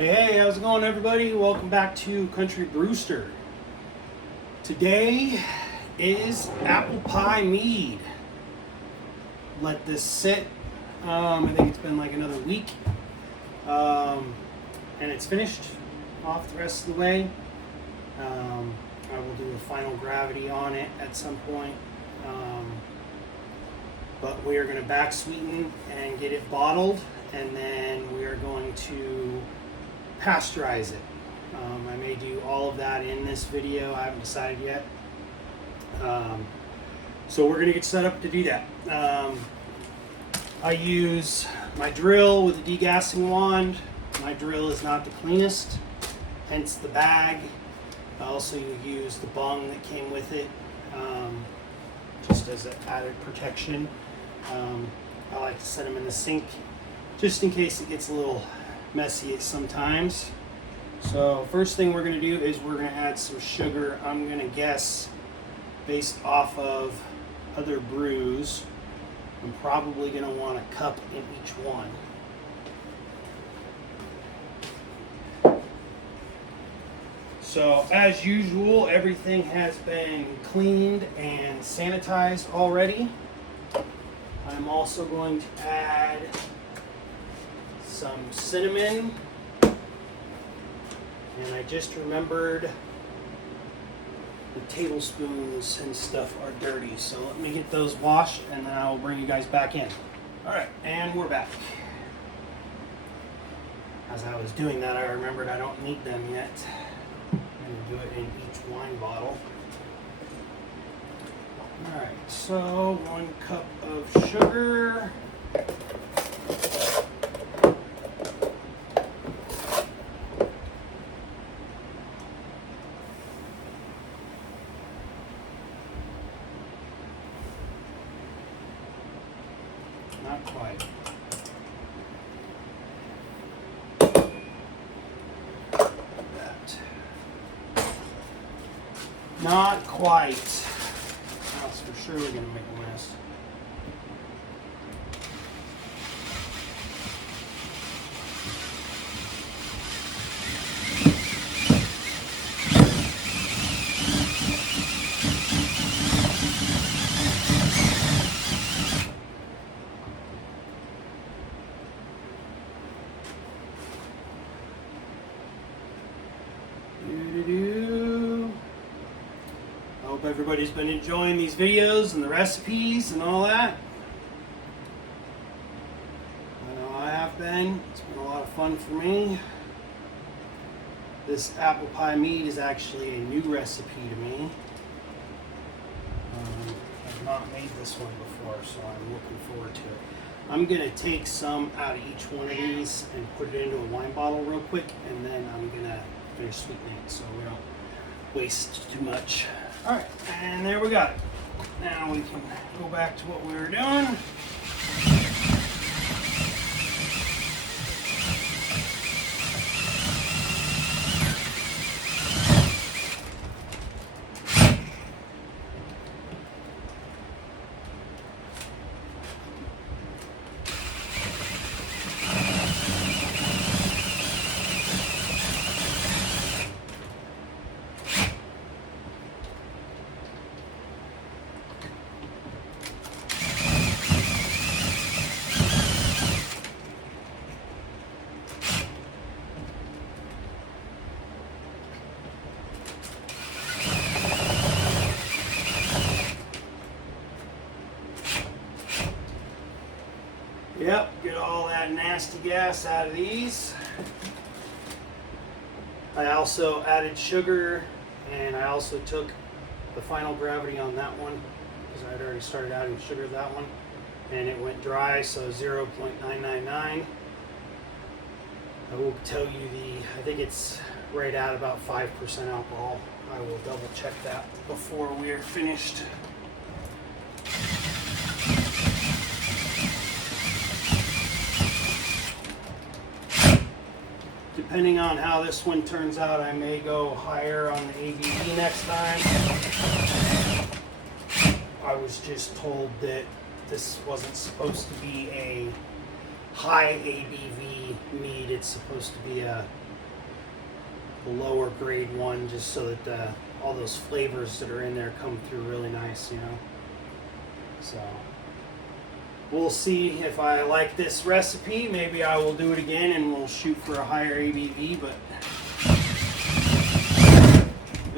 Hey, how's it going, everybody? Welcome back to Country Brewster. Today is apple pie mead. Let this sit. I think it's been like another week. And it's finished off the rest of the way. I will do a final gravity on it at some point. But we are going to back sweeten and get it bottled, and then we are going to pasteurize it. I may do all of that in this video. I haven't decided yet. So we're going to get set up to do that. I use my drill with a degassing wand. My drill is not the cleanest, hence the bag. I also use the bung that came with it, just as an added protection. I like to set them in the sink just in case it gets a little messy sometimes. So first thing we're going to do is we're going to add some sugar. I'm going to guess based off of other brews, I'm probably going to want a cup in each one. So as usual, everything has been cleaned and sanitized already. I'm also going to add some cinnamon, and I just remembered the tablespoons and stuff are dirty, so let me get those washed and then I'll bring you guys back in. Alright, and we're back. As I was doing that, I remembered I don't need them yet. I'm going to do it in each wine bottle. Alright, so 1 cup of sugar. Not quite. That. Not quite. That's for sure we're going to make a mess. I hope everybody's been enjoying these videos and the recipes and all that. I know I have been. It's been a lot of fun for me. This apple pie mead is actually a new recipe to me. I've not made this one before, so I'm looking forward to it. I'm going to take some out of each one of these and put it into a wine bottle real quick, and then I'm going to finish sweetening it so we don't waste too much. Alright, and there we got it. Now we can go back to what we were doing. Yep, get all that nasty gas out of these. I also added sugar, and I also took the final gravity on that one because I had already started adding sugar to that one, and it went dry, so 0.999. I will tell you I think it's right at about 5% alcohol. I will double check that before we are finished. Depending on how this one turns out, I may go higher on the ABV next time. I was just told that this wasn't supposed to be a high ABV mead. It's supposed to be a the lower grade one, just so that all those flavors that are in there come through really nice, you know. So we'll see if I like this recipe. Maybe I will do it again and we'll shoot for a higher ABV, but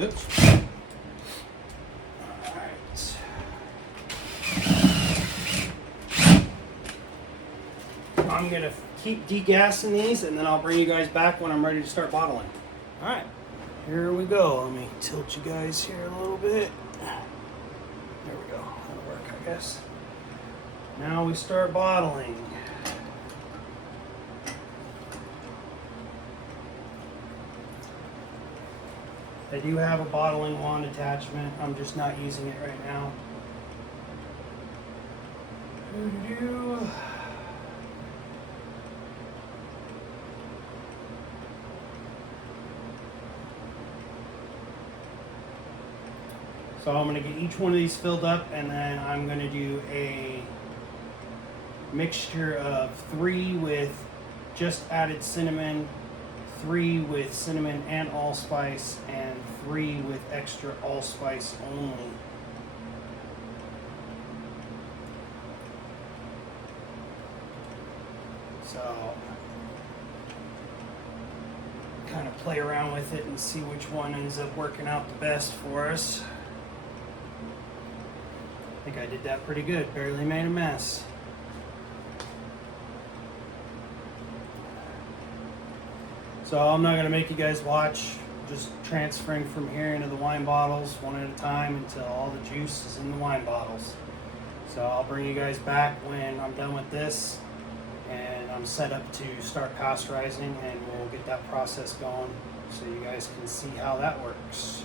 oops. Alright. I'm gonna keep degassing these and then I'll bring you guys back when I'm ready to start bottling. Alright, here we go. Let me tilt you guys here a little bit. There we go. That'll work, I guess. Now we start bottling. I do have a bottling wand attachment. I'm just not using it right now. Doo-doo-doo. So I'm going to get each one of these filled up, and then I'm going to do a mixture of 3 with just added cinnamon, 3 with cinnamon and allspice, and 3 with extra allspice only. So kind of play around with it and see which one ends up working out the best for us. I think I did that pretty good, barely made a mess. So I'm not going to make you guys watch, just transferring from here into the wine bottles one at a time until all the juice is in the wine bottles. So I'll bring you guys back when I'm done with this and I'm set up to start pasteurizing, and we'll get that process going so you guys can see how that works.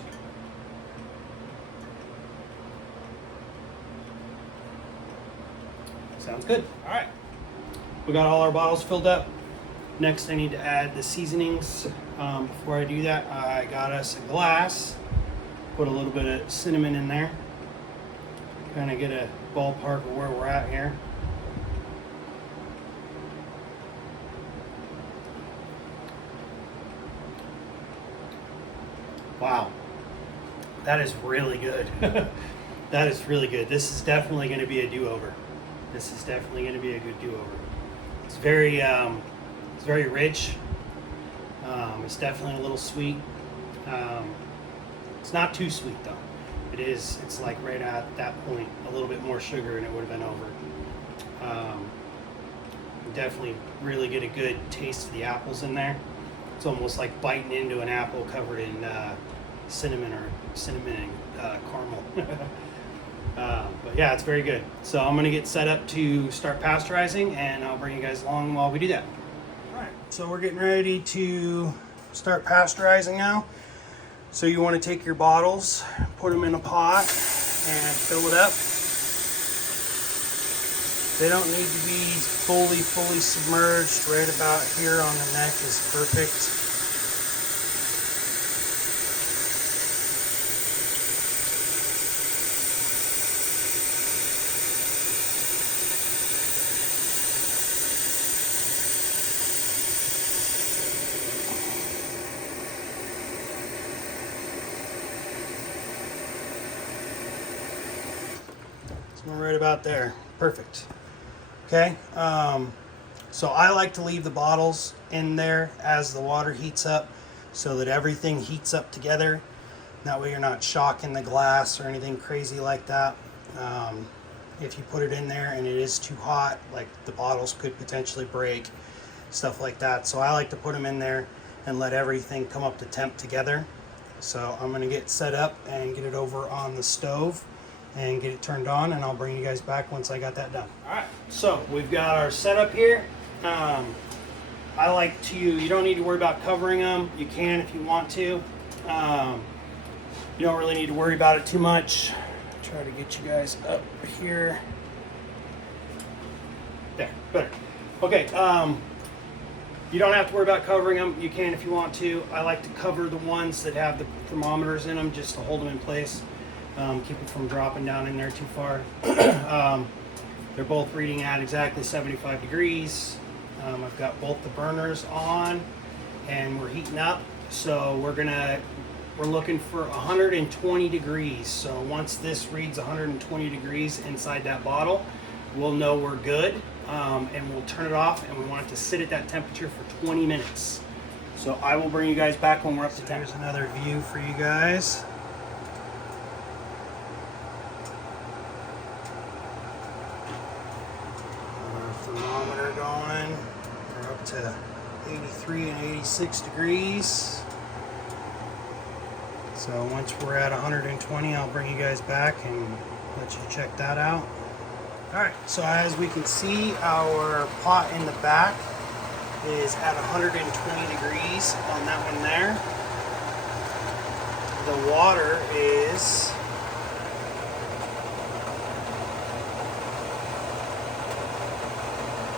Sounds good. All right, we got all our bottles filled up. Next I need to add the seasonings. Before I do that, I got us a glass, put a little bit of cinnamon in there, kind of get a ballpark of where we're at here. Wow, that is really good. That is really good. This is definitely going to be a do-over. This is definitely going to be a good do-over. It's very rich. It's definitely a little sweet. It's not too sweet though. It's like right at that point, a little bit more sugar and it would have been over. Definitely really get a good taste of the apples in there. It's almost like biting into an apple covered in cinnamon and caramel. But yeah, it's very good. So I'm gonna get set up to start pasteurizing, and I'll bring you guys along while we do that. All right, so we're getting ready to start pasteurizing now. So you want to take your bottles, put them in a pot, and fill it up. They don't need to be fully submerged. Right about here on the neck is perfect. So we're right about there. Perfect. Okay, so I like to leave the bottles in there as the water heats up so that everything heats up together. That way you're not shocking the glass or anything crazy like that. If you put it in there and it is too hot, like the bottles could potentially break, stuff like that. So I like to put them in there and let everything come up to temp together. So I'm going to get set up and get it over on the stove and get it turned on, and I'll bring you guys back once I got that done. All right, so we've got our setup here. I like to, you don't need to worry about covering them. You can if you want to. You don't really need to worry about it too much. Try to get you guys up here. There, better. Okay, you don't have to worry about covering them. You can if you want to. I like to cover the ones that have the thermometers in them just to hold them in place. Keep it from dropping down in there too far. They're both reading at exactly 75 degrees. I've got both the burners on and we're heating up. So we're looking for 120 degrees. So once this reads 120 degrees inside that bottle, we'll know we're good, and we'll turn it off, and we want it to sit at that temperature for 20 minutes. So I will bring you guys back when we're up to 10. Here's another view for you guys. Thermometer going. We're up to 83 and 86 degrees. So once we're at 120, I'll bring you guys back and let you check that out. Alright, so as we can see, our pot in the back is at 120 degrees on that one there. The water is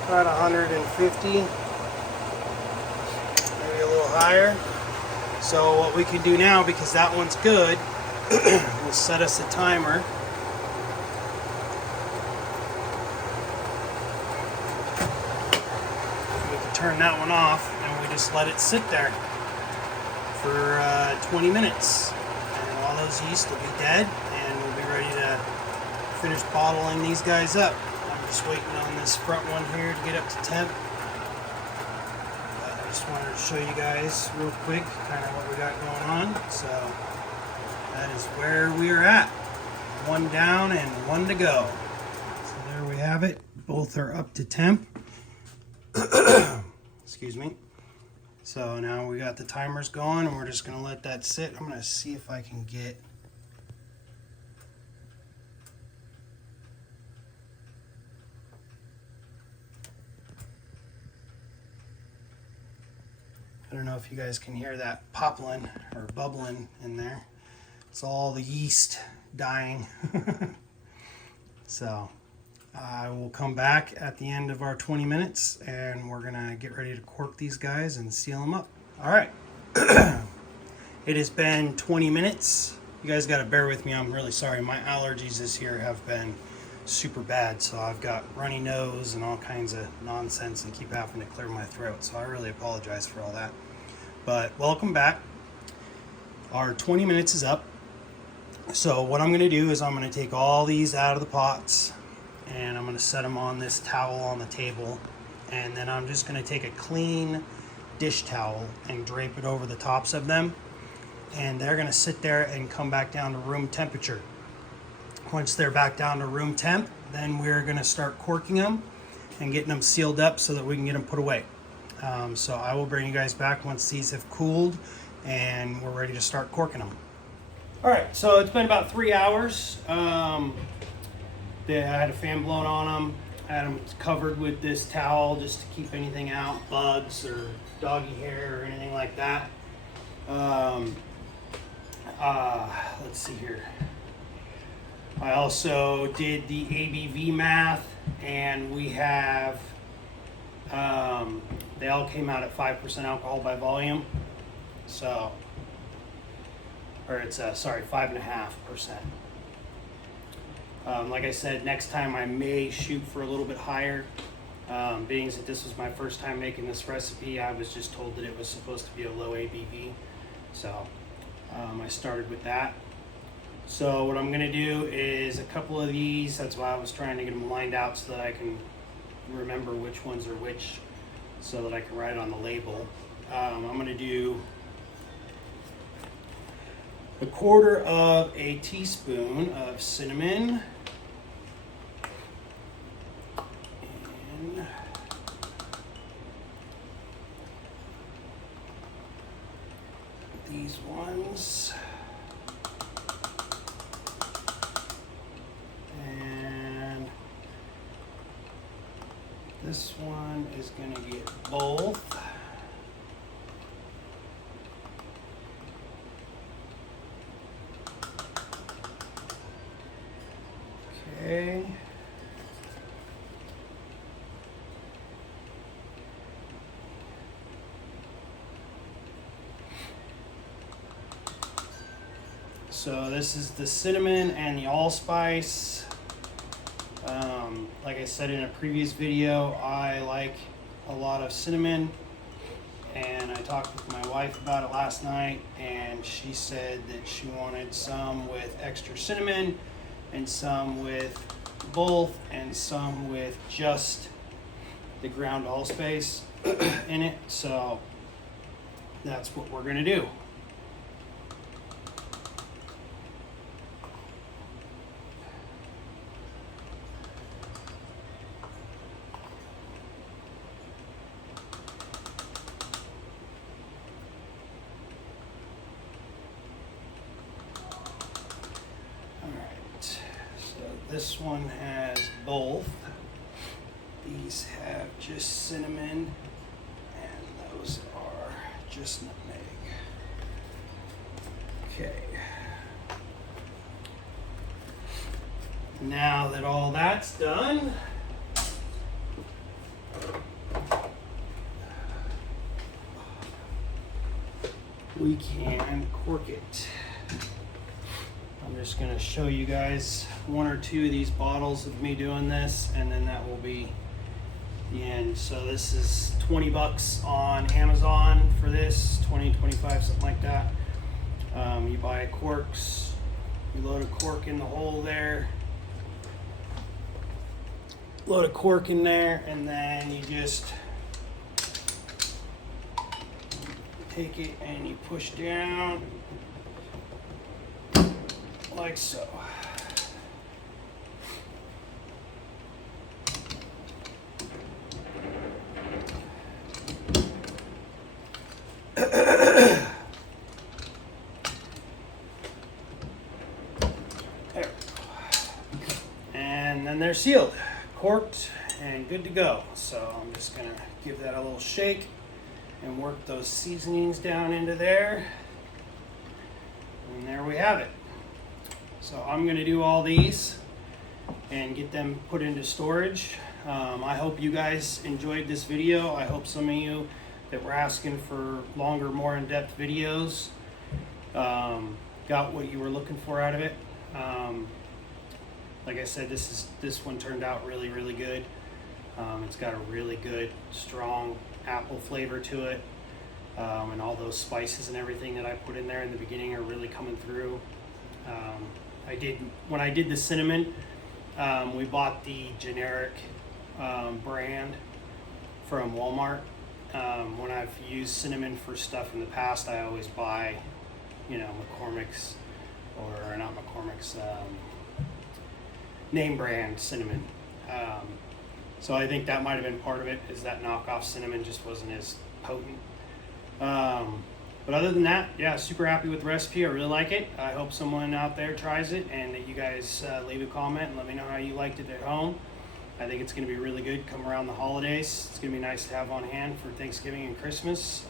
about 150, maybe a little higher. So what we can do now, because that one's good, we'll set us a timer. We can turn that one off, and we just let it sit there for 20 minutes. And all those yeast will be dead, and we'll be ready to finish bottling these guys up. I'm just waiting on this front one here to get up to temp. I just wanted to show you guys real quick kind of what we got going on. So that is where we are at. One down and one to go. So there we have it. Both are up to temp. Excuse me. So now we got the timers going, and we're just going to let that sit. I'm going to see if I can get I don't know if you guys can hear that poppling or bubbling in there. It's all the yeast dying. So I will come back at the end of our 20 minutes, and we're gonna get ready to cork these guys and seal them up. All right. It has been 20 minutes. You guys got to bear with me. I'm really sorry. My allergies this year have been super bad. So I've got runny nose and all kinds of nonsense and keep having to clear my throat. So I really apologize for all that. But welcome back. Our 20 minutes is up. So what I'm going to do is I'm going to take all these out of the pots, and I'm going to set them on this towel on the table. And then I'm just going to take a clean dish towel and drape it over the tops of them. And they're going to sit there and come back down to room temperature. Once they're back down to room temp, then we're going to start corking them and getting them sealed up so that we can get them put away. So I will bring you guys back once these have cooled and we're ready to start corking them. All right, so it's been about 3 hours. I had a fan blown on them. I had them covered with this towel just to keep anything out, bugs or doggy hair or anything like that. Let's see here. I also did the ABV math, and we have, they all came out at 5% alcohol by volume. So, or it's, 5.5%. Like I said, next time I may shoot for a little bit higher. Being that this was my first time making this recipe, I was just told that it was supposed to be a low ABV. So, I started with that. So what I'm going to do is a couple of these, that's why I was trying to get them lined out so that I can remember which ones are which, so that I can write on the label. I'm going to do 1/4 of a teaspoon of cinnamon. And these ones. And this one is going to get both. Okay. So this is the cinnamon and the allspice. Like I said in a previous video, I like a lot of cinnamon and I talked with my wife about it last night, and she said that she wanted some with extra cinnamon and some with both and some with just the ground allspice in it. So that's what we're gonna do. This one has both. These have just cinnamon, and those are just nutmeg. Okay. Now that all that's done, we can cork it. I'm just going to show you guys one or two of these bottles of me doing this, and then that will be the end. So this is 20 bucks on Amazon for this, 20, 25, something like that. You buy corks, you load a cork in the hole there, load a cork in there, and then you just take it and you push down like so. There. And then they're sealed, corked, and good to go. So I'm just gonna give that a little shake and work those seasonings down into there. And there we have it. So I'm going to do all these and get them put into storage. I hope you guys enjoyed this video. I hope some of you that were asking for longer, more in-depth videos got what you were looking for out of it. Like I said, this one turned out really, really good. It's got a really good, strong apple flavor to it, and all those spices and everything that I put in there in the beginning are really coming through. When I did the cinnamon, we bought the generic brand from Walmart. When I've used cinnamon for stuff in the past, I always buy, McCormick's, or not McCormick's, name brand cinnamon. So I think that might have been part of it, is that knockoff cinnamon just wasn't as potent. But other than that, yeah, super happy with the recipe. I really like it. I hope someone out there tries it, and that you guys leave a comment and let me know how you liked it at home. I think it's going to be really good come around the holidays. It's going to be nice to have on hand for Thanksgiving and Christmas.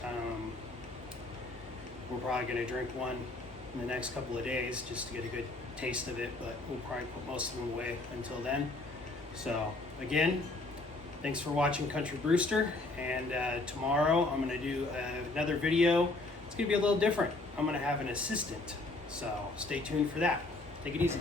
We're probably going to drink one in the next couple of days just to get a good taste of it, but we'll probably put most of them away until then. So again, thanks for watching Country Brewster, and tomorrow I'm going to do another video. It's going to be a little different. I'm going to have an assistant, so stay tuned for that. Take it easy.